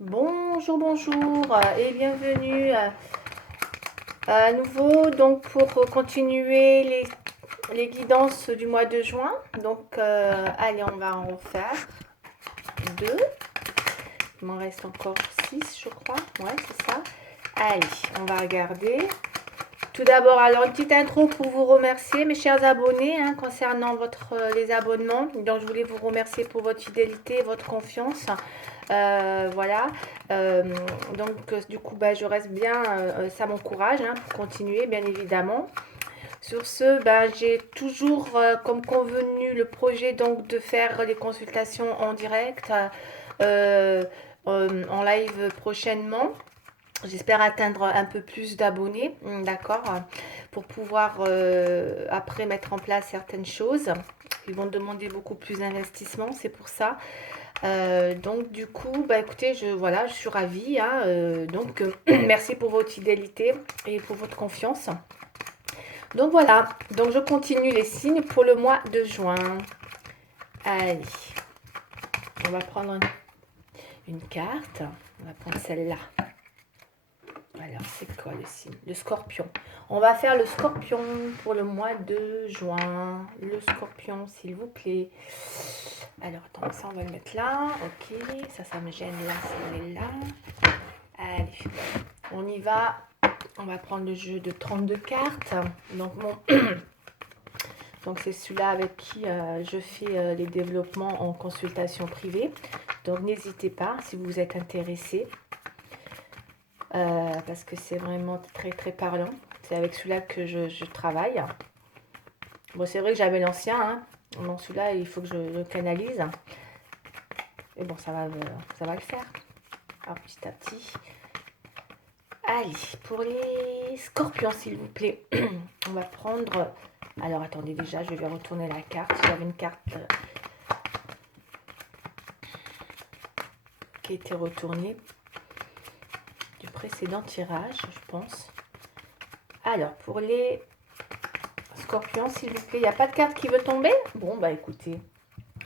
Bonjour, bonjour et bienvenue à nouveau donc pour continuer les guidances du mois de juin. Donc allez, on va en refaire deux. Il m'en reste encore 6 je crois. Ouais, c'est ça. Allez, on va regarder. Tout d'abord, alors une petite intro pour vous remercier mes chers abonnés concernant les abonnements. Donc je voulais vous remercier pour votre fidélité, votre confiance. Voilà. Euh, du coup, je reste bien, ça m'encourage pour continuer, bien évidemment. Sur ce, j'ai toujours, comme convenu, le projet donc de faire les consultations en direct, euh, en live prochainement. J'espère atteindre un peu plus d'abonnés, d'accord, pour pouvoir après mettre en place certaines choses. Ils vont demander beaucoup plus d'investissement, c'est pour ça. Donc du coup, écoutez, je suis ravie. Merci pour votre fidélité et pour votre confiance. Donc voilà, donc je continue les signes pour le mois de juin. Allez, on va prendre une carte. On va prendre celle-là. Alors, c'est quoi le signe? Le scorpion. On va faire le scorpion pour le mois de juin. Le scorpion, s'il vous plaît. Alors, attends, ça, on va le mettre là. Ok, ça me gêne là, celle-là. Allez, on y va. On va prendre le jeu de 32 cartes. Donc c'est celui-là avec qui je fais les développements en consultation privée. Donc n'hésitez pas si vous êtes intéressé. Parce que c'est vraiment très très parlant. C'est avec celui-là que je travaille. Bon, c'est vrai que j'avais l'ancien. Bon, celui-là, il faut que je le canalise. Et bon, ça va le faire. Alors, petit à petit. Allez, pour les scorpions, s'il vous plaît. On va prendre... Alors, attendez, déjà, je vais retourner la carte. J'avais une carte qui a été retournée du précédent tirage, je pense. Alors, pour les scorpions, s'il vous plaît, il n'y a pas de carte qui veut tomber? Bon, écoutez,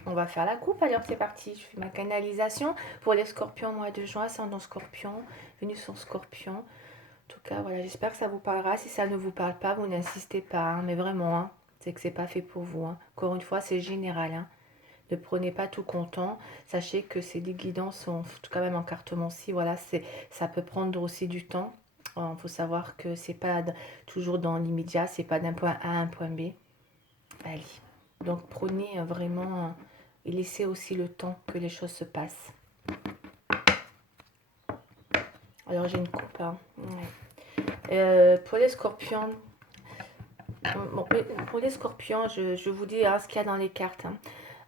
on va faire la coupe. Alors, c'est parti. Je fais ma canalisation pour les scorpions, mois de juin, ascendant scorpion, Vénus en scorpion. En tout cas, voilà, j'espère que ça vous parlera. Si ça ne vous parle pas, vous n'insistez pas, mais vraiment, c'est que c'est pas fait pour vous. Encore une fois, c'est général. Ne prenez pas tout comptant. Sachez que ces guidances sont quand même en cartomancie. Voilà, ça peut prendre aussi du temps. Il faut savoir que c'est pas toujours dans l'immédiat, c'est pas d'un point A à un point B. Allez. Donc prenez vraiment et laissez aussi le temps que les choses se passent. Alors j'ai une coupe. Ouais. Pour les scorpions, pour les scorpions, je vous dis ce qu'il y a dans les cartes.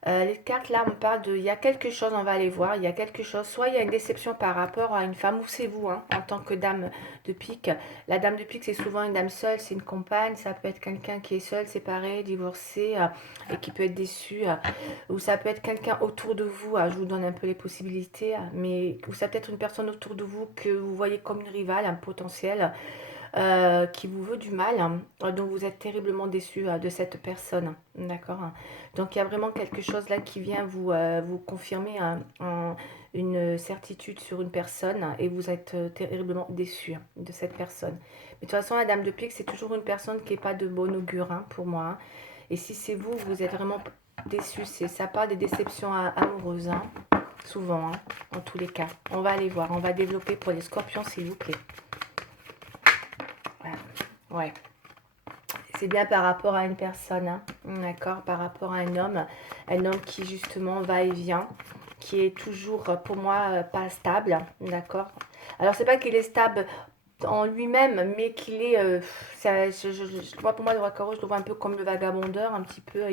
Les cartes là me parlent de, il y a quelque chose, on va aller voir, il y a quelque chose, soit il y a une déception par rapport à une femme, ou c'est vous, en tant que dame de pique. La dame de pique, c'est souvent une dame seule, c'est une compagne, ça peut être quelqu'un qui est seul, séparé, divorcé, et qui peut être déçu, ou ça peut être quelqu'un autour de vous, je vous donne un peu les possibilités, mais ou ça peut être une personne autour de vous que vous voyez comme une rivale, un potentiel, qui vous veut du mal, donc vous êtes terriblement déçu de cette personne, d'accord? Donc il y a vraiment quelque chose là qui vient vous confirmer une certitude sur une personne et vous êtes terriblement déçu de cette personne. Mais de toute façon, la dame de pique, c'est toujours une personne qui n'est pas de bon augure pour moi. Et si c'est vous, vous êtes vraiment déçu, ça parle des déceptions amoureuses, souvent, en tous les cas. On va aller voir, on va développer pour les scorpions, s'il vous plaît. Ouais. C'est bien par rapport à une personne, d'accord, par rapport à un homme qui justement va et vient, qui est toujours pour moi pas stable, d'accord. Alors c'est pas qu'il est stable en lui-même, mais qu'il est, vois pour moi le roi carreau, je le vois un peu comme le vagabondeur, un petit peu,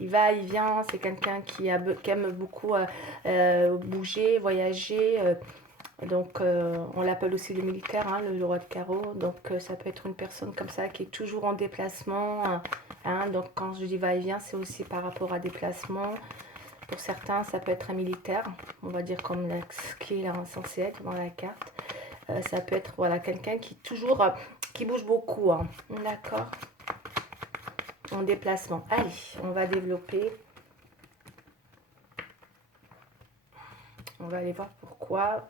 il va, il vient, c'est quelqu'un qui aime beaucoup bouger, voyager. Donc, on l'appelle aussi le militaire, le roi de carreau. Donc, ça peut être une personne comme ça qui est toujours en déplacement. Donc, quand je dis va-et-vient, c'est aussi par rapport à déplacement. Pour certains, ça peut être un militaire, on va dire comme ce qui est censé être dans la carte. Ça peut être voilà, quelqu'un qui toujours qui bouge beaucoup. D'accord. En déplacement. Allez, on va développer. On va aller voir pourquoi.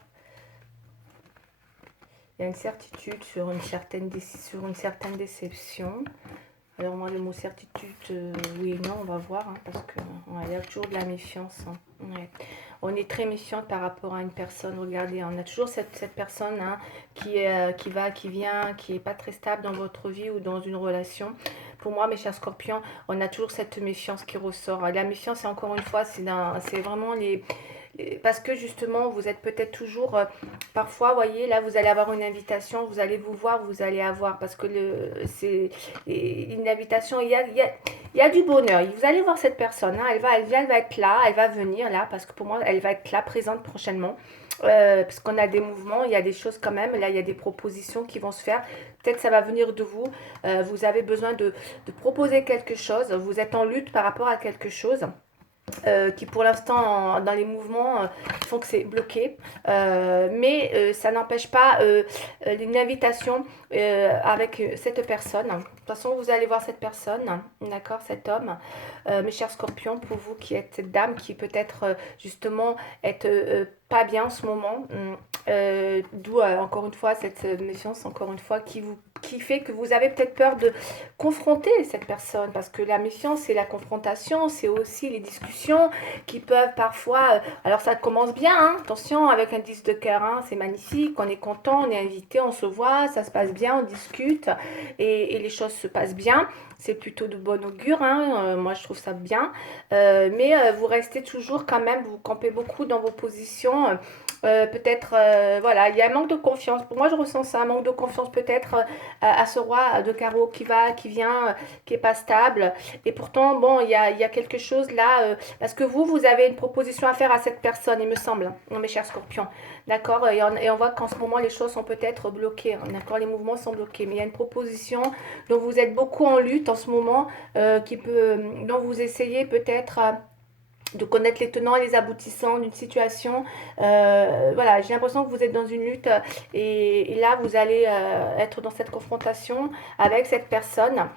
Il y a une certitude sur une certaine déception. Alors moi, le mot certitude, oui et non, on va voir, hein, parce que il y a toujours de la méfiance. Hein. Ouais. On est très méfiant par rapport à une personne. Regardez, on a toujours cette personne hein, qui va, qui vient, qui n'est pas très stable dans votre vie ou dans une relation. Pour moi, mes chers scorpions, on a toujours cette méfiance qui ressort. La méfiance, c'est encore une fois, c'est vraiment parce que justement, vous êtes peut-être toujours, parfois, vous voyez, là, vous allez avoir une invitation, vous allez vous voir, vous allez avoir, parce que c'est une invitation, il y a du bonheur. Vous allez voir cette personne, hein, elle va être là, elle va venir là, parce que pour moi, elle va être là, présente prochainement. Parce qu'on a des mouvements, il y a des choses quand même, là il y a des propositions qui vont se faire, peut-être ça va venir de vous, vous avez besoin de proposer quelque chose, vous êtes en lutte par rapport à quelque chose. Qui pour l'instant dans les mouvements font que c'est bloqué mais ça n'empêche pas une invitation avec cette personne. De toute façon vous allez voir cette personne, d'accord, cet homme, mes chers scorpions, pour vous qui êtes cette dame qui peut-être justement est pas bien en ce moment, d'où encore une fois cette méfiance, encore une fois, qui fait que vous avez peut-être peur de confronter cette personne, parce que la méfiance, c'est la confrontation, c'est aussi les discussions qui peuvent parfois... alors ça commence bien, hein, attention, avec un 10 de cœur, hein, c'est magnifique, on est content, on est invité, on se voit, ça se passe bien, on discute, et les choses se passent bien. C'est plutôt de bon augure, hein, moi je trouve ça bien, mais vous restez toujours quand même, vous campez beaucoup dans vos positions, peut-être, voilà, il y a un manque de confiance. Pour moi, je ressens ça, un manque de confiance peut-être à ce roi de carreau qui vient, qui n'est pas stable. Et pourtant, bon, il y a quelque chose là, parce que vous avez une proposition à faire à cette personne, il me semble, hein, mes chers scorpions. D'accord, et on voit qu'en ce moment, les choses sont peut-être bloquées. Hein, d'accord, les mouvements sont bloqués. Mais il y a une proposition dont vous êtes beaucoup en lutte en ce moment, dont vous essayez peut-être... de connaître les tenants et les aboutissants d'une situation. Voilà, j'ai l'impression que vous êtes dans une lutte et là, vous allez être dans cette confrontation avec cette personne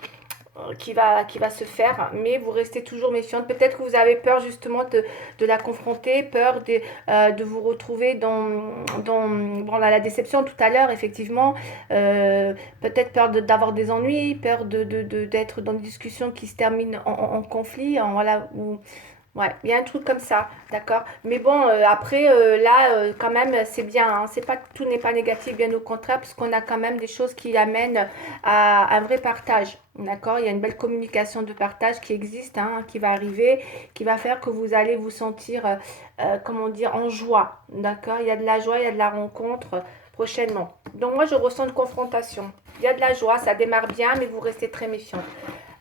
qui va se faire, mais vous restez toujours méfiante. Peut-être que vous avez peur justement de la confronter, peur de vous retrouver dans la déception tout à l'heure, effectivement. Peut-être peur d'avoir des ennuis, peur d'être dans des discussions qui se terminent en conflit, voilà, ouais, il y a un truc comme ça, d'accord. Mais bon, après, là, quand même, c'est bien. Hein, c'est pas, tout n'est pas négatif, bien au contraire, puisqu'on a quand même des choses qui amènent à un vrai partage, d'accord. Il y a une belle communication de partage qui existe, hein, qui va arriver, qui va faire que vous allez vous sentir, comment dire, en joie, d'accord. Il y a de la joie, il y a de la rencontre prochainement. Donc moi, je ressens une confrontation. Il y a de la joie, ça démarre bien, mais vous restez très méfiant.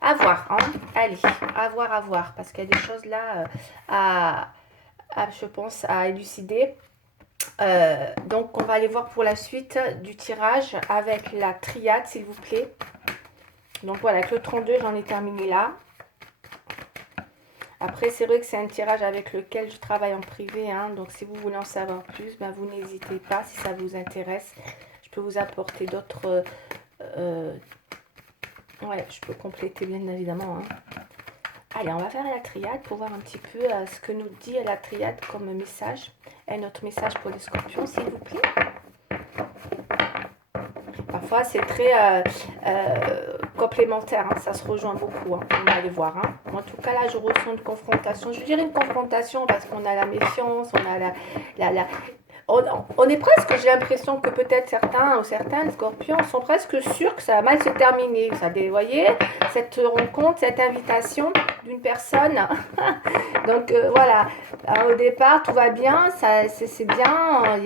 À voir, hein. Allez, à voir, parce qu'il y a des choses là je pense, à élucider. Donc, on va aller voir pour la suite du tirage avec la triade, s'il vous plaît. Donc, voilà, avec le 32, j'en ai terminé là. Après, c'est vrai que c'est un tirage avec lequel je travaille en privé, hein, donc si vous voulez en savoir plus, ben, vous n'hésitez pas, si ça vous intéresse. Je peux vous apporter d'autres... ouais, je peux compléter bien évidemment. Hein. Allez, on va faire la triade pour voir un petit peu ce que nous dit la triade comme message. Et notre message pour les scorpions, s'il vous plaît. Parfois, c'est très complémentaire, hein, ça se rejoint beaucoup, hein, on va aller voir. Hein. En tout cas, là, je ressens une confrontation. Je dirais une confrontation parce qu'on a la méfiance, on a on est presque, j'ai l'impression que peut-être certains ou certaines scorpions sont presque sûrs que ça va mal se terminer. Vous voyez, cette rencontre, cette invitation d'une personne. Donc voilà, alors, au départ, tout va bien, c'est bien.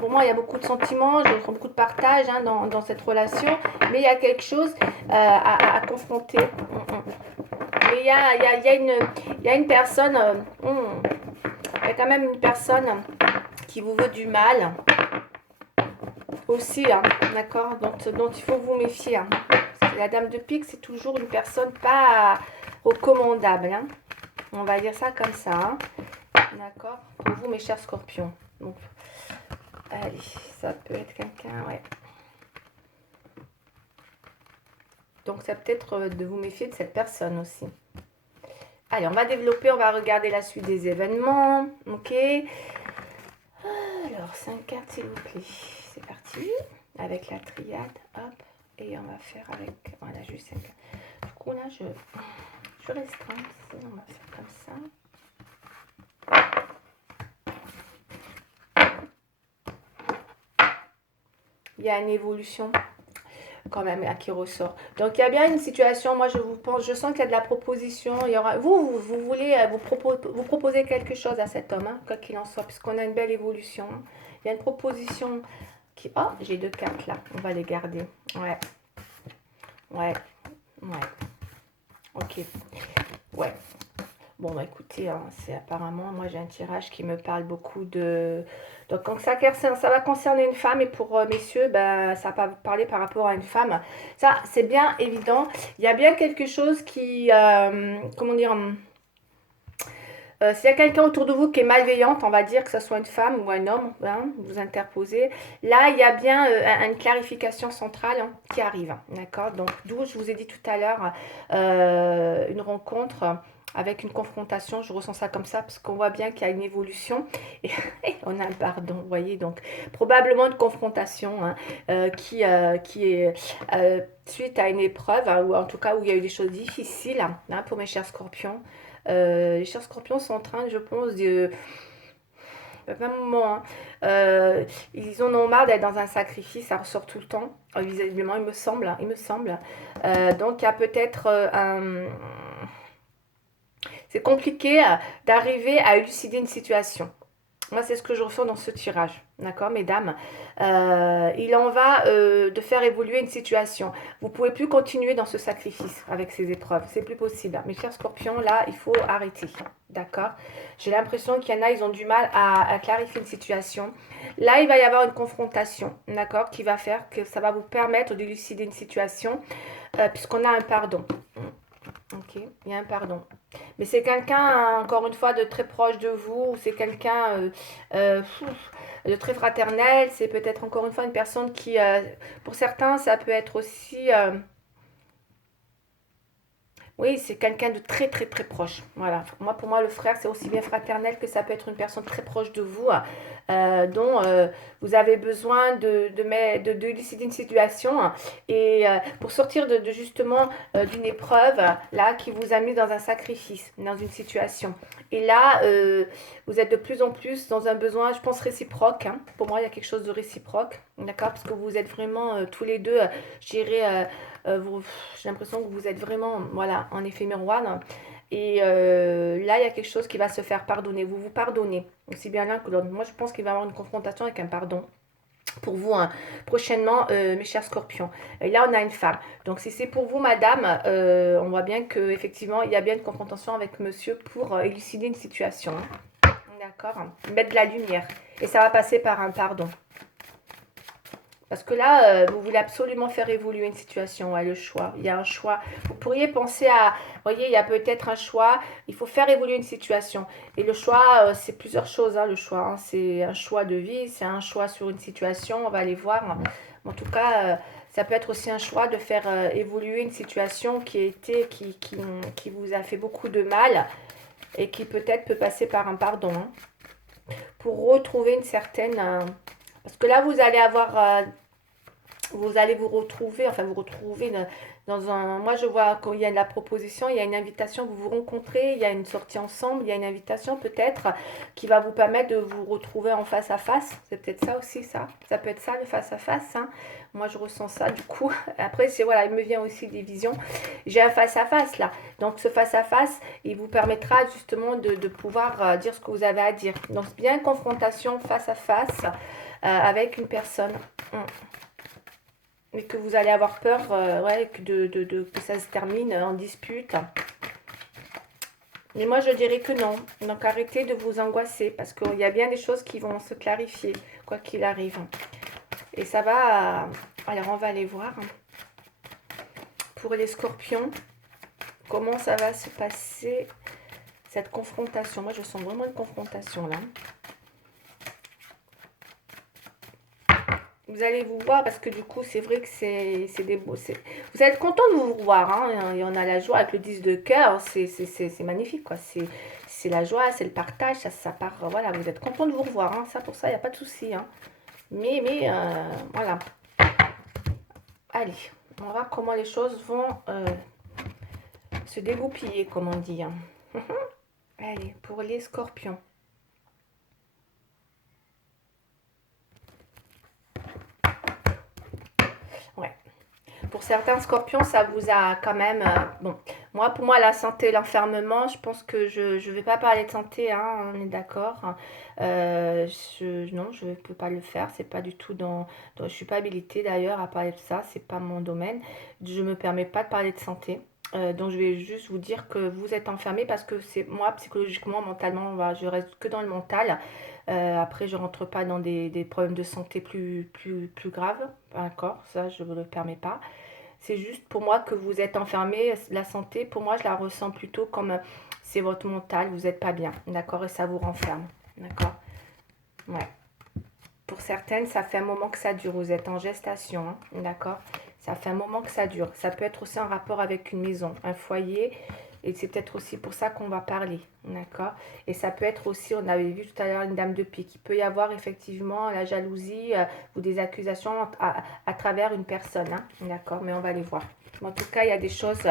Pour moi, il y a beaucoup de sentiments, je ressens beaucoup de partage hein, dans cette relation, mais il y a quelque chose à confronter. Mais il y a une personne, il y a quand même une personne qui vous veut du mal aussi, hein, d'accord, dont il faut vous méfier. Hein. Parce que la dame de pique, c'est toujours une personne pas recommandable. Hein. On va dire ça comme ça. Hein. D'accord, pour vous, mes chers scorpions. Donc, allez, ça peut être quelqu'un, ouais. Donc, ça peut être de vous méfier de cette personne aussi. Allez, on va développer, on va regarder la suite des événements. Ok. Alors, 5 cartes, s'il vous plaît. C'est parti. avec la triade, hop, et on va faire avec, voilà, juste 5. Du coup, là, je restreins, on va faire comme ça. Il y a une évolution quand même là qui ressort. Donc il y a bien une situation, moi je sens qu'il y a de la proposition. Il y aura, vous voulez vous proposer quelque chose à cet homme, hein, quoi qu'il en soit, puisqu'on a une belle évolution. Hein. Il y a une proposition qui... Oh, j'ai 2 cartes là, on va les garder. Ouais, ouais, ouais. Ok, ouais. Bon, bah écoutez, hein, c'est apparemment, moi j'ai un tirage qui me parle beaucoup de... Donc quand ça va concerner une femme, et pour messieurs, bah, ça va parler par rapport à une femme. Ça, c'est bien évident. Il y a bien quelque chose qui... comment dire s'il y a quelqu'un autour de vous qui est malveillante, on va dire que ce soit une femme ou un homme, hein, vous interposez, là il y a bien une clarification centrale hein, qui arrive, d'accord. Donc d'où je vous ai dit tout à l'heure, une rencontre avec une confrontation, je ressens ça comme ça, parce qu'on voit bien qu'il y a une évolution, et on a un pardon, vous voyez, donc probablement une confrontation hein, qui est suite à une épreuve, hein, ou en tout cas où il y a eu des choses difficiles hein, pour mes chers scorpions. Les chers scorpions sont en train, je pense, de... Un moment, hein, ils en ont marre d'être dans un sacrifice, ça ressort tout le temps, visiblement, il me semble. Hein, il me semble. Donc, il y a peut-être un... C'est compliqué d'arriver à élucider une situation. Moi, c'est ce que je ressens dans ce tirage. D'accord, mesdames. Il en va de faire évoluer une situation. Vous ne pouvez plus continuer dans ce sacrifice avec ces épreuves. C'est plus possible. Mes chers scorpions, là, il faut arrêter. D'accord. J'ai l'impression qu'il y en a, ils ont du mal à clarifier une situation. Là, il va y avoir une confrontation. D'accord, qui va faire que ça va vous permettre d'élucider une situation puisqu'on a un pardon. Ok, il y a un pardon. Mais c'est quelqu'un, encore une fois, de très proche de vous, c'est quelqu'un de très fraternel, c'est peut-être encore une fois une personne qui, pour certains, ça peut être aussi oui, c'est quelqu'un de très très très proche. Voilà. Moi, pour moi, le frère, c'est aussi bien fraternel que ça peut être une personne très proche de vous, dont vous avez besoin de décider une situation et pour sortir de justement d'une épreuve là qui vous a mis dans un sacrifice, dans une situation. Et là, vous êtes de plus en plus dans un besoin, je pense, réciproque. Hein. Pour moi, il y a quelque chose de réciproque, d'accord, parce que vous êtes vraiment tous les deux, je dirais, j'ai l'impression que vous êtes vraiment voilà, en effet miroir. Et là, il y a quelque chose qui va se faire pardonner. Vous vous pardonnez, aussi bien l'un que l'autre. Moi, je pense qu'il va y avoir une confrontation avec un pardon pour vous hein, prochainement, mes chers scorpions. Et là, on a une femme. Donc, si c'est pour vous, madame, on voit bien qu'effectivement, il y a bien une confrontation avec monsieur pour élucider une situation. D'accord. Mettre de la lumière. Et ça va passer par un pardon. Parce que là, vous voulez absolument faire évoluer une situation, ouais, le choix. Il y a un choix. Vous pourriez penser à, vous voyez, il y a peut-être un choix. Il faut faire évoluer une situation. Et le choix, c'est plusieurs choses, hein, le choix. Hein. C'est un choix de vie, c'est un choix sur une situation, on va aller voir. En tout cas, ça peut être aussi un choix de faire évoluer une situation qui vous a fait beaucoup de mal et qui peut-être peut passer par un pardon. Hein, pour retrouver une certaine... parce que là, vous allez avoir... vous allez vous retrouver, enfin vous retrouver dans un... Moi, je vois quand il y a de la proposition, il y a une invitation, vous vous rencontrez, il y a une sortie ensemble, il y a une invitation peut-être qui va vous permettre de vous retrouver en face à face. C'est peut-être ça aussi, ça. Ça peut être ça, le face à face. Hein. Moi, je ressens ça du coup. Après, c'est voilà, il me vient aussi des visions. J'ai un face à face là. Donc, ce face à face, il vous permettra justement de pouvoir dire ce que vous avez à dire. Donc, bien une confrontation face à face avec une personne. Et que vous allez avoir peur ouais, que ça se termine en dispute. Mais moi, je dirais que non. Donc, arrêtez de vous angoisser parce qu'il y a bien des choses qui vont se clarifier, quoi qu'il arrive. Et ça va... alors, on va aller voir. Pour les scorpions, comment ça va se passer, cette confrontation. Moi, je sens vraiment une confrontation, là. Vous allez vous voir parce que du coup, c'est vrai que c'est des beaux... Vous allez être content de vous voir. Hein, et on a la joie avec le 10 de cœur. C'est magnifique, quoi. C'est la joie, c'est le partage. Ça part... Voilà, vous êtes content de vous revoir. Hein, ça, pour ça, il n'y a pas de souci. Hein. Mais voilà. allez, on va voir comment les choses vont se dégoupiller, comme on dit. Hein. Allez, pour les scorpions. Ouais. Pour certains scorpions, ça vous a quand même... bon, moi, pour moi, la santé, l'enfermement, je pense que je ne vais pas parler de santé, hein, on est d'accord. Non, je ne peux pas le faire. C'est pas du tout je ne suis pas habilitée d'ailleurs à parler de ça. C'est pas mon domaine. Je ne me permets pas de parler de santé. Donc je vais juste vous dire que vous êtes enfermé parce que c'est moi psychologiquement, mentalement, je reste que dans le mental. Après, je rentre pas dans des problèmes de santé plus graves. D'accord, ça je ne vous le permets pas. C'est juste pour moi que vous êtes enfermé. La santé, pour moi, je la ressens plutôt comme c'est votre mental, vous n'êtes pas bien, d'accord, et ça vous renferme, d'accord. Ouais. Pour certaines, ça fait un moment que ça dure. Vous êtes en gestation, hein, d'accord. Ça fait un moment que ça dure. Ça peut être aussi en rapport avec une maison, un foyer. Et c'est peut-être aussi pour ça qu'on va parler, d'accord. Et ça peut être aussi, on avait vu tout à l'heure une dame de pique. Il peut y avoir effectivement la jalousie ou des accusations à travers une personne, hein, d'accord. Mais on va les voir. En tout cas, il y a des choses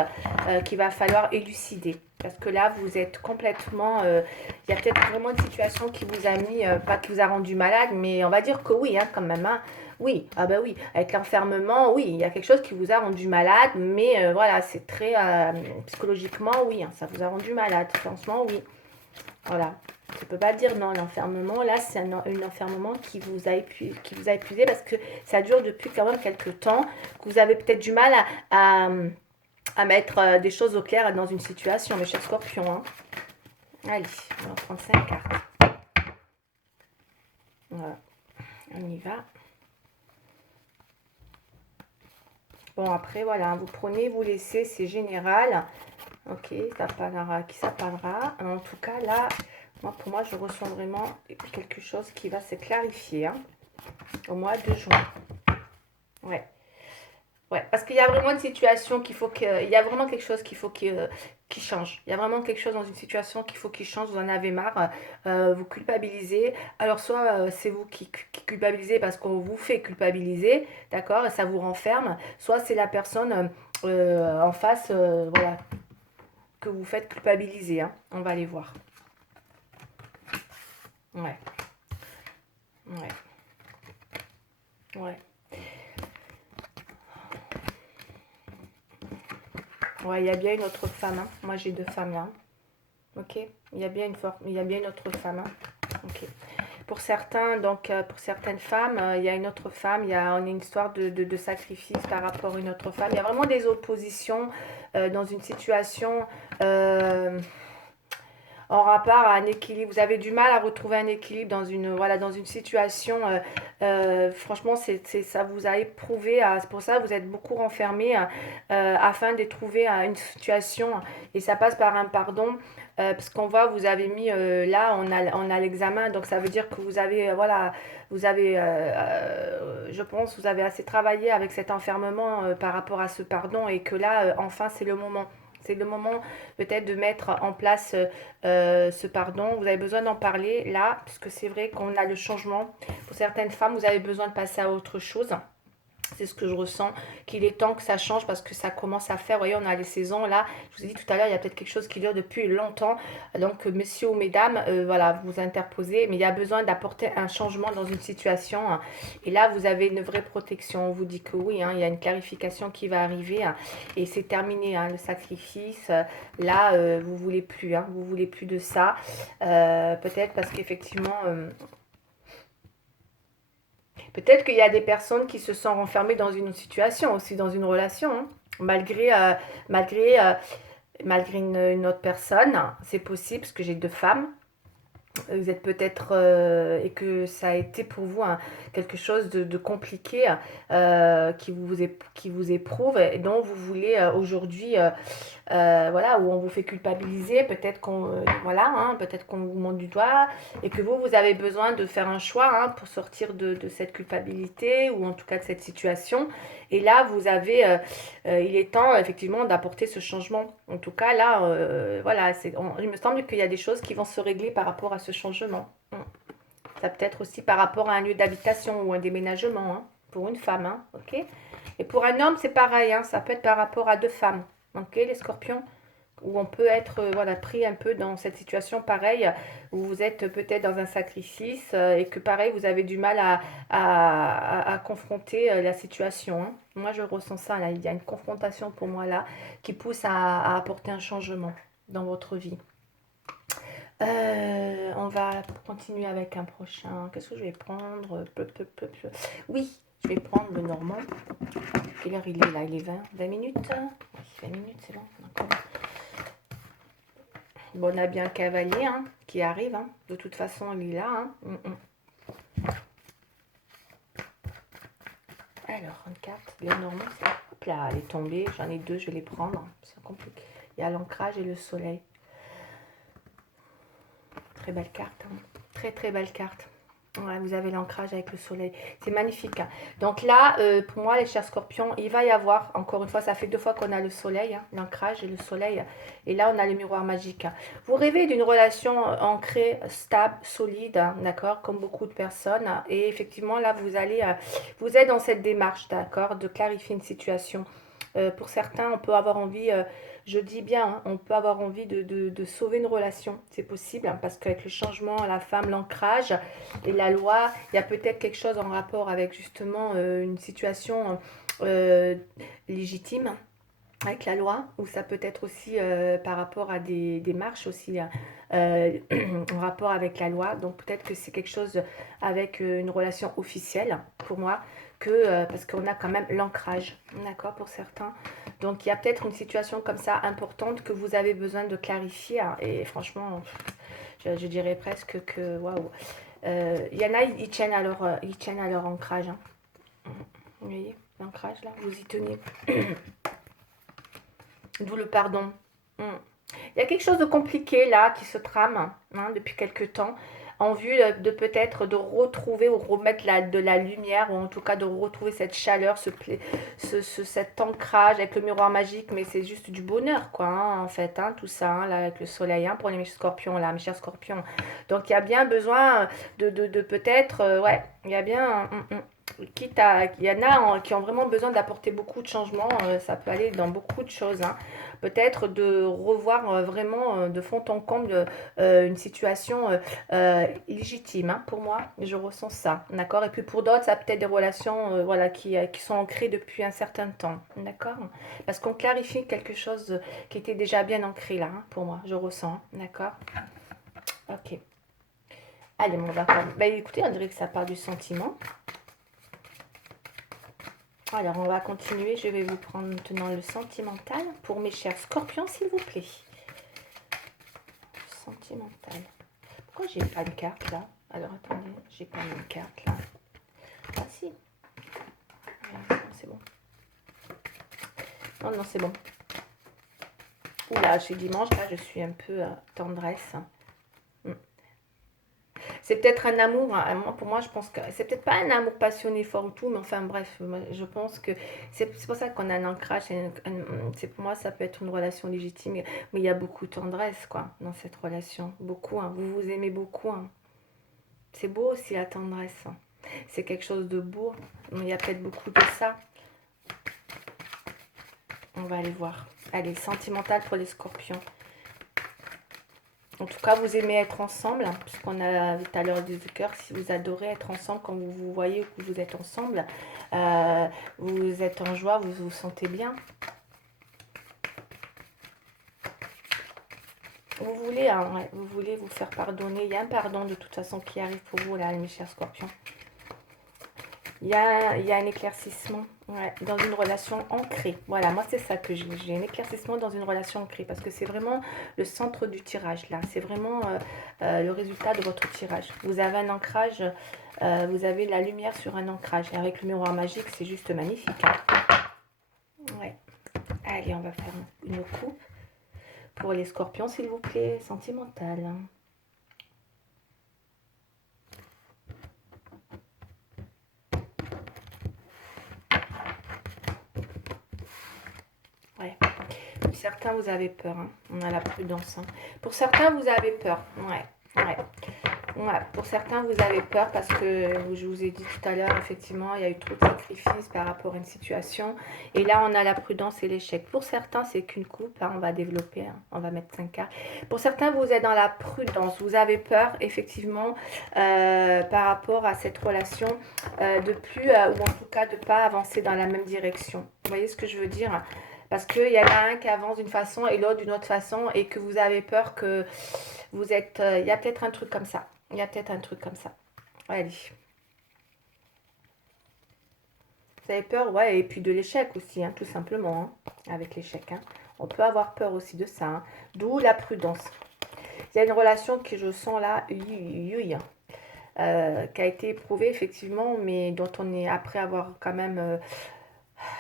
qu'il va falloir élucider. Parce que là, vous êtes complètement... il y a peut-être vraiment une situation qui vous a mis, pas qui vous a rendu malade, mais on va dire que oui, hein, quand même. Hein. Oui, ah bah oui, avec l'enfermement, oui, il y a quelque chose qui vous a rendu malade, mais voilà, c'est très... psychologiquement, oui, hein, ça vous a rendu malade. Franchement, oui. Voilà. Je ne peux pas dire non, l'enfermement, là, c'est un enfermement qui vous a épuisé parce que ça dure depuis quand même quelques temps, que vous avez peut-être du mal à mettre des choses au clair dans une situation, mes chers scorpions. Hein. Allez, on va prendre 5 cartes. Voilà, on y va. Bon, après, voilà, vous prenez, vous laissez, c'est général. Ok, ça parlera à qui ça parlera. En tout cas, là, pour moi, je ressens vraiment quelque chose qui va se clarifier hein, au mois de juin. Ouais. Ouais, parce qu'il y a vraiment une situation qu'il faut que... Il y a vraiment quelque chose qu'il faut qui change. Il y a vraiment quelque chose dans une situation qu'il faut qu'il change. Vous en avez marre, vous culpabilisez. Alors, soit c'est vous qui culpabilisez parce qu'on vous fait culpabiliser, d'accord, et ça vous renferme. Soit c'est la personne en face, voilà, que vous faites culpabiliser. Hein. On va aller voir. Ouais, ouais, ouais. Ouais, il y a bien une autre femme. Hein. Moi, j'ai deux femmes là. Ok, il y a bien une autre femme. Hein. Ok. Pour certains, donc pour certaines femmes, il y a une autre femme. On a une histoire de sacrifice par rapport à une autre femme. Il y a vraiment des oppositions dans une situation. En rapport à un équilibre. Vous avez du mal à retrouver un équilibre dans voilà, dans une situation. Franchement, ça vous a éprouvé. C'est pour ça que vous êtes beaucoup renfermé afin de trouver une situation. Et ça passe par un pardon. Parce qu'on voit, vous avez mis là, on a l'examen. Donc ça veut dire que vous avez, voilà, vous avez, je pense, vous avez assez travaillé avec cet enfermement par rapport à ce pardon. Et que là, enfin, c'est le moment. C'est le moment peut-être de mettre en place ce pardon. Vous avez besoin d'en parler là, puisque c'est vrai qu'on a le changement. Pour certaines femmes, vous avez besoin de passer à autre chose. C'est ce que je ressens, qu'il est temps que ça change parce que ça commence à faire, vous voyez, on a les saisons là, je vous ai dit tout à l'heure, il y a peut-être quelque chose qui dure depuis longtemps, donc messieurs ou mesdames, voilà, vous interposez, mais il y a besoin d'apporter un changement dans une situation, hein. Et là, vous avez une vraie protection, on vous dit que oui, hein, il y a une clarification qui va arriver, hein, et c'est terminé, hein, le sacrifice, là, vous voulez plus, hein, vous voulez plus de ça, peut-être parce qu'effectivement... peut-être qu'il y a des personnes qui se sont renfermées dans une situation, aussi dans une relation, hein, malgré, malgré, malgré une autre personne. C'est possible, parce que j'ai deux femmes. Vous êtes peut-être et que ça a été pour vous quelque chose de compliqué qui vous éprouve et dont vous voulez aujourd'hui voilà, où on vous fait culpabiliser, peut-être qu'on voilà, hein, peut-être qu'on vous monte du doigt et que vous avez besoin de faire un choix hein, pour sortir de cette culpabilité ou en tout cas de cette situation. Et là, vous avez, il est temps effectivement d'apporter ce changement. En tout cas, là, voilà, il me semble qu'il y a des choses qui vont se régler par rapport à ce changement. Ça peut être aussi par rapport à un lieu d'habitation ou un déménagement. Hein. pour une femme, hein, ok? Et pour un homme, c'est pareil, hein, ça peut être par rapport à deux femmes, ok, les scorpions, où on peut être voilà, pris un peu dans cette situation pareille, où vous êtes peut-être dans un sacrifice et que pareil, vous avez du mal à confronter la situation, hein. Moi, je ressens ça, là, il y a une confrontation pour moi là, qui pousse à apporter un changement dans votre vie. On va continuer avec un prochain. Qu'est-ce que je vais prendre? Oui, je vais prendre le normand. Quelle heure il est là? Il est 20 minutes? Oui, 20 minutes, c'est bon. D'accord. Bon, on a bien un cavalier hein, qui arrive. Hein. De toute façon, il est là. Hein. Alors, une carte. Le normand, c'est... Hop là, elle est tombée. J'en ai deux, je vais les prendre. C'est compliqué. Il y a l'ancrage et le soleil. Très belle carte. Hein. Très, très belle carte. Ouais, vous avez l'ancrage avec le soleil. C'est magnifique. Hein. Donc là, pour moi, les chers scorpions, il va y avoir, encore une fois, ça fait 2 fois qu'on a le soleil, hein, l'ancrage et le soleil. Et là, on a le miroir magique. Hein. Vous rêvez d'une relation ancrée, stable, solide, hein, d'accord, comme beaucoup de personnes. Hein, et effectivement, là, vous êtes dans cette démarche, d'accord, de clarifier une situation. Pour certains, on peut avoir envie, je dis bien, hein, on peut avoir envie de sauver une relation. C'est possible, hein, parce qu'avec le changement, la femme, l'ancrage et la loi, il y a peut-être quelque chose en rapport avec justement une situation légitime avec la loi, ou ça peut être aussi par rapport à des démarches aussi en rapport avec la loi. Donc peut-être que c'est quelque chose avec une relation officielle pour moi, parce qu'on a quand même l'ancrage, d'accord, pour certains. Donc il y a peut-être une situation comme ça importante que vous avez besoin de clarifier. Hein, et franchement, je dirais presque que waouh. Il y en a, ils tiennent à leur ancrage. Hein. Vous voyez, l'ancrage là, vous y tenez. D'où le pardon. Il y a quelque chose de compliqué là qui se trame hein, depuis quelque temps en vue de peut-être de retrouver ou remettre de la lumière ou en tout cas de retrouver cette chaleur, cet ancrage avec le miroir magique, mais c'est juste du bonheur quoi hein, en fait, hein, tout ça là, avec le soleil hein, pour les scorpions là, mes chers scorpions. Donc il y a bien besoin de peut-être, ouais, il y a bien... il y en a qui ont vraiment besoin d'apporter beaucoup de changements, ça peut aller dans beaucoup de choses. Hein. Peut-être de revoir vraiment de fond en comble une situation légitime. Hein, pour moi, je ressens ça. D'accord. Et puis pour d'autres, ça peut être des relations voilà, qui sont ancrées depuis un certain temps. D'accord. Parce qu'on clarifie quelque chose qui était déjà bien ancré là, hein, pour moi, je ressens. D'accord. Ok. Allez, on va faire... Bah, écoutez, on dirait que ça part du sentiment. Alors, on va continuer. Je vais vous prendre maintenant le sentimental pour mes chers scorpions, s'il vous plaît. Sentimental. Pourquoi j'ai pas une carte là? Alors, attendez, j'ai pas une carte là. Ah si. C'est bon. Non, non, c'est bon. Oula, chez dimanche, là, je suis un peu tendresse. C'est peut-être un amour, hein. Moi, pour moi, je pense que c'est peut-être pas un amour passionné fort ou tout, mais enfin bref, je pense que c'est pour ça qu'on a un ancrage. C'est pour moi, ça peut être une relation légitime, mais il y a beaucoup de tendresse, quoi, dans cette relation. Beaucoup, hein. Vous vous aimez beaucoup. Hein. C'est beau aussi la tendresse. Hein. C'est quelque chose de beau, mais il y a peut-être beaucoup de ça. On va aller voir. Allez, sentimental pour les scorpions. En tout cas, vous aimez être ensemble, hein, puisqu'on a tout à l'heure du cœur, si vous adorez être ensemble, quand vous vous voyez que vous êtes ensemble, vous êtes en joie, vous vous sentez bien. Vous voulez, hein, ouais, vous voulez vous faire pardonner. Il y a un pardon de toute façon qui arrive pour vous, là, mes chers scorpions. Il y a un éclaircissement ouais, dans une relation ancrée. Voilà, moi c'est ça que j'ai un éclaircissement dans une relation ancrée parce que c'est vraiment le centre du tirage là. C'est vraiment le résultat de votre tirage. Vous avez un ancrage, vous avez la lumière sur un ancrage. Et avec le miroir magique, c'est juste magnifique. Hein. Ouais. Allez, on va faire une coupe pour les scorpions s'il vous plaît, sentimentale. Ouais. Pour certains, vous avez peur. Hein. On a la prudence. Hein. Pour certains, vous avez peur. Ouais. Ouais. Ouais, pour certains, vous avez peur parce que je vous ai dit tout à l'heure, effectivement, il y a eu trop de sacrifices par rapport à une situation. Et là, on a la prudence et l'échec. Pour certains, c'est qu'une coupe, hein, on va développer, hein, on va mettre 5 cartes. Pour certains, vous êtes dans la prudence, vous avez peur, effectivement, par rapport à cette relation, de plus, ou en tout cas de ne pas avancer dans la même direction. Vous voyez ce que je veux dire? Parce qu'il y en a un qui avance d'une façon et l'autre d'une autre façon et que vous avez peur que vous êtes... il y a peut-être un truc comme ça. Il y a peut-être un truc comme ça. Allez. Vous avez peur, ouais, et puis de l'échec aussi, hein, tout simplement, hein, avec l'échec. Hein. On peut avoir peur aussi de ça. Hein. D'où la prudence. Il y a une relation que je sens là, qui a été éprouvée effectivement, mais dont on est, après avoir quand même,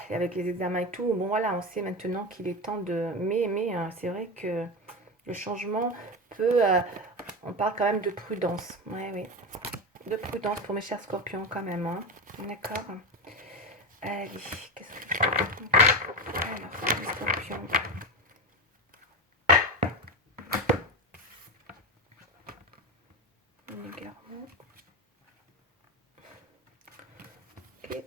avec les examens et tout, bon voilà, on sait maintenant qu'il est temps de... Mais c'est vrai que le changement peut... on parle quand même de prudence. Ouais, oui. De prudence pour mes chers scorpions quand même. Hein. D'accord. Allez, qu'est-ce que je fais? Alors, les scorpions. Égarement. Ok.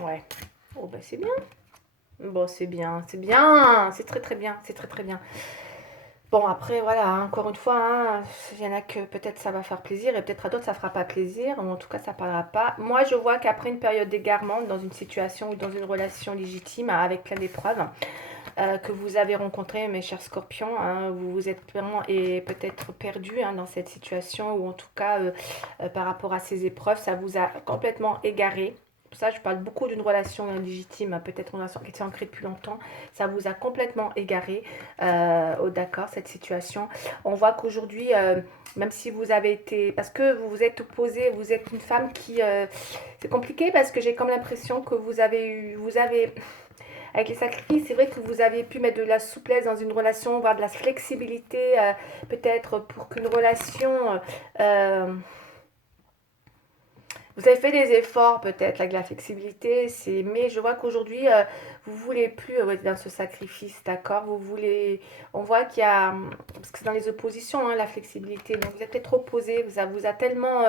Ouais. Oh, bah c'est bien. Bon, c'est bien, c'est bien. C'est très très bien. C'est très très bien. Bon, après, voilà, hein, encore une fois, hein, il y en a que peut-être ça va faire plaisir et peut-être à d'autres ça fera pas plaisir, ou en tout cas ça parlera pas. Moi, je vois qu'après une période d'égarement, dans une situation ou dans une relation légitime avec plein d'épreuves, que vous avez rencontré, mes chers scorpions, hein, vous vous êtes vraiment et peut-être perdu hein, dans cette situation, ou en tout cas par rapport à ces épreuves, ça vous a complètement égaré. Pour ça, je parle beaucoup d'une relation légitime, peut-être une relation qui était ancrée depuis longtemps. Ça vous a complètement égaré. Oh, d'accord, cette situation. On voit qu'aujourd'hui, même si vous avez été... Parce que vous vous êtes opposé, vous êtes une femme qui... c'est compliqué parce que j'ai comme l'impression que vous avez eu... Vous avez... Avec les sacrifices, c'est vrai que vous avez pu mettre de la souplesse dans une relation, voire de la flexibilité, peut-être pour qu'une relation... euh, vous avez fait des efforts peut-être avec la flexibilité, mais je vois qu'aujourd'hui, vous voulez plus dans ce sacrifice, d'accord? Vous voulez, on voit qu'il y a, parce que c'est dans les oppositions, hein, la flexibilité, donc vous êtes peut-être opposé, vous a tellement,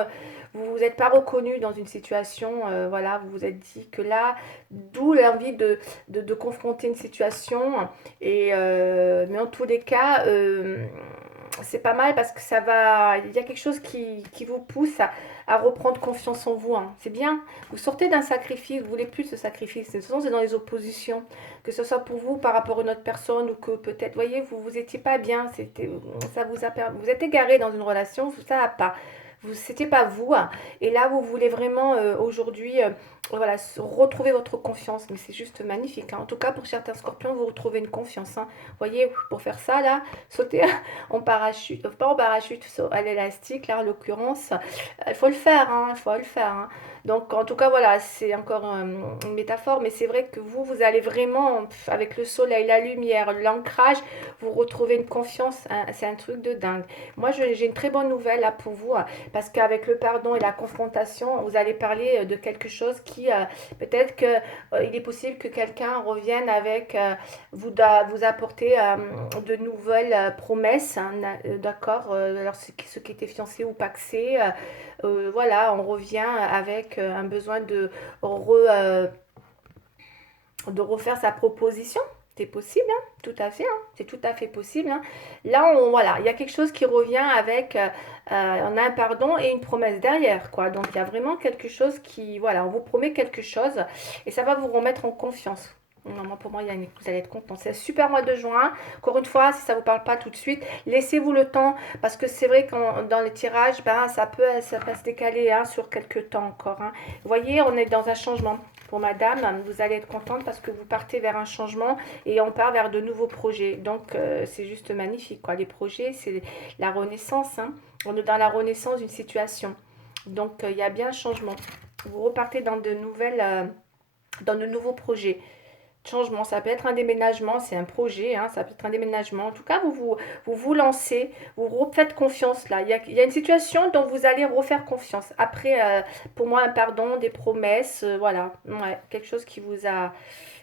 vous vous êtes pas reconnu dans une situation, voilà, vous vous êtes dit que là, d'où l'envie de confronter une situation, mais en tous les cas, c'est pas mal parce que ça va, il y a quelque chose qui vous pousse à reprendre confiance en vous. Hein. C'est bien. Vous sortez d'un sacrifice, vous voulez plus de ce sacrifice. De toute façon, c'est dans les oppositions. Que ce soit pour vous par rapport à une autre personne ou que peut-être, voyez, vous étiez pas bien. Ça vous a perdu. Vous êtes égaré dans une relation, ça n'a pas. C'était pas vous. Hein. Et là, vous voulez vraiment aujourd'hui voilà, retrouver votre confiance. Mais c'est juste magnifique. Hein. En tout cas, pour certains scorpions, vous retrouvez une confiance. Hein. Voyez, pour faire ça, là, sauter en parachute, pas en parachute, à l'élastique, là, en l'occurrence, il faut le faire, hein, il faut le faire. Hein. Donc, en tout cas, voilà, c'est encore une métaphore, mais c'est vrai que vous allez vraiment, avec le soleil, la lumière, l'ancrage, vous retrouvez une confiance, hein, c'est un truc de dingue. Moi, j'ai une très bonne nouvelle là pour vous, hein, parce qu'avec le pardon et la confrontation, vous allez parler de quelque chose qui, peut-être que il est possible que quelqu'un revienne avec, vous apporter de nouvelles promesses, hein, d'accord, alors ceux qui étaient fiancés ou paxés, voilà, on revient avec un besoin de refaire sa proposition. C'est possible, hein, tout à fait, hein, c'est tout à fait possible. Hein. Là, voilà, il y a quelque chose qui revient avec, on a un pardon et une promesse derrière, quoi. Donc, il y a vraiment quelque chose qui, voilà, on vous promet quelque chose et ça va vous remettre en confiance. Non, pour moi, vous allez être content. C'est un super mois de juin. Encore une fois, si ça ne vous parle pas tout de suite, laissez-vous le temps parce que c'est vrai que dans les tirages, ben, ça peut se décaler hein, sur quelques temps encore. Hein. Vous voyez, on est dans un changement. Pour madame, vous allez être contente parce que vous partez vers un changement et on part vers de nouveaux projets. Donc, c'est juste magnifique. Quoi. Les projets, c'est la renaissance. Hein. On est dans la renaissance d'une situation. Donc, il y a bien un changement. Vous repartez dans de nouveaux projets. changement, ça peut être un déménagement, c'est un projet, hein, ça peut être un déménagement. En tout cas, vous lancez, vous refaites confiance là. Il y a une situation dont vous allez refaire confiance. Après, pour moi, un pardon, des promesses, voilà. Ouais, quelque chose qui vous a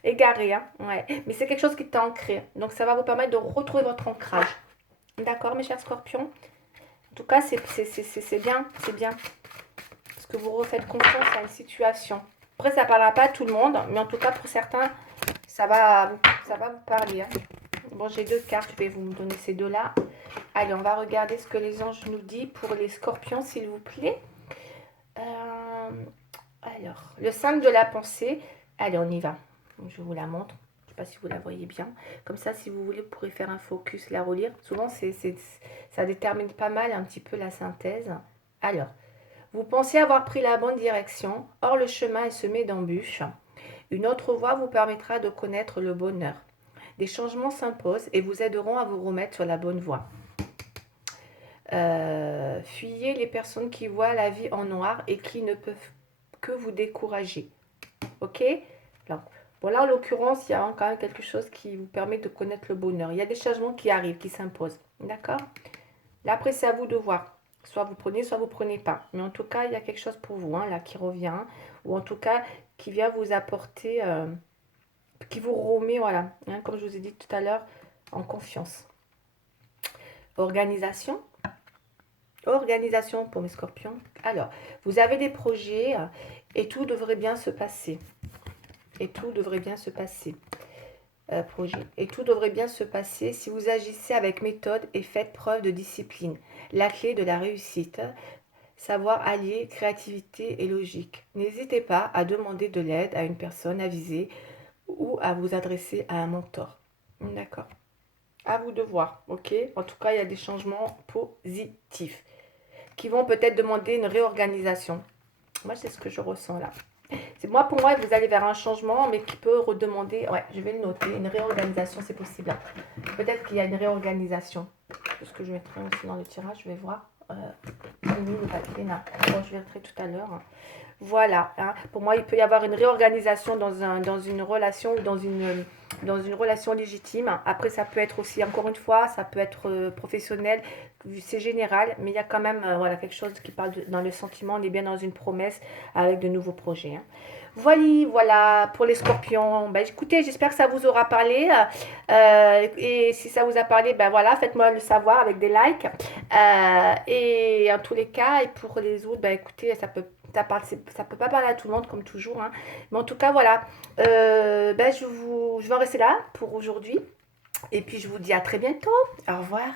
égaré, hein, ouais. Mais c'est quelque chose qui est ancré. Donc, ça va vous permettre de retrouver votre ancrage. D'accord, mes chers scorpions? En tout cas, c'est bien, c'est bien. Parce que vous refaites confiance à une situation. Après, ça ne parlera pas à tout le monde, mais en tout cas, pour certains, ça va vous parler, hein. Bon, j'ai 2 cartes, je vais vous me donner ces deux-là. Allez, on va regarder ce que les anges nous disent pour les scorpions, s'il vous plaît. Alors, le 5 de la pensée. Allez, on y va. Je vous la montre. Je ne sais pas si vous la voyez bien. Comme ça, si vous voulez, vous pourrez faire un focus, la relire. Souvent, ça détermine pas mal un petit peu la synthèse. Alors, vous pensez avoir pris la bonne direction. Or, le chemin est semé d'embûches. Une autre voie vous permettra de connaître le bonheur. Des changements s'imposent et vous aideront à vous remettre sur la bonne voie. Fuyez les personnes qui voient la vie en noir et qui ne peuvent que vous décourager. Ok? Alors, bon, là, en l'occurrence, il y a quand même quelque chose qui vous permet de connaître le bonheur. Il y a des changements qui arrivent, qui s'imposent. D'accord? Là, après, c'est à vous de voir. Soit vous prenez, soit vous ne prenez pas. Mais en tout cas, il y a quelque chose pour vous, hein, là, qui revient. Ou en tout cas, qui vient vous apporter, qui vous remet, voilà, hein, comme je vous ai dit tout à l'heure, en confiance. Organisation. Organisation pour mes scorpions. Alors, vous avez des projets et tout devrait bien se passer. Et tout devrait bien se passer. Projet. Et tout devrait bien se passer si vous agissez avec méthode et faites preuve de discipline. La clé de la réussite, savoir allier créativité et logique. N'hésitez pas à demander de l'aide à une personne avisée ou à vous adresser à un mentor. D'accord? À vous de voir, ok? En tout cas, il y a des changements positifs qui vont peut-être demander une réorganisation. Moi, c'est ce que je ressens là. Moi, pour moi, vous allez vers un changement, mais qui peut redemander, ouais, je vais le noter, une réorganisation, c'est possible. Peut-être qu'il y a une réorganisation. Ce que je mettrai aussi dans le tirage, je vais voir. Le papier, là. Bon, je verrai tout à l'heure. Voilà. Hein. Pour moi, il peut y avoir une réorganisation dans une relation ou dans une relation légitime. Après, ça peut être aussi, encore une fois, ça peut être professionnel, c'est général, mais il y a quand même voilà, quelque chose qui parle dans le sentiment. On est bien dans une promesse avec de nouveaux projets. Hein. Voilà pour les scorpions. Ben, écoutez, j'espère que ça vous aura parlé. Et si ça vous a parlé, ben voilà, faites-moi le savoir avec des likes. Et en tous les cas, et pour les autres, ben écoutez, ça peut pas parler à tout le monde comme toujours. Hein. Mais en tout cas, voilà. Ben, je vais en rester là pour aujourd'hui. Et puis, je vous dis à très bientôt. Au revoir.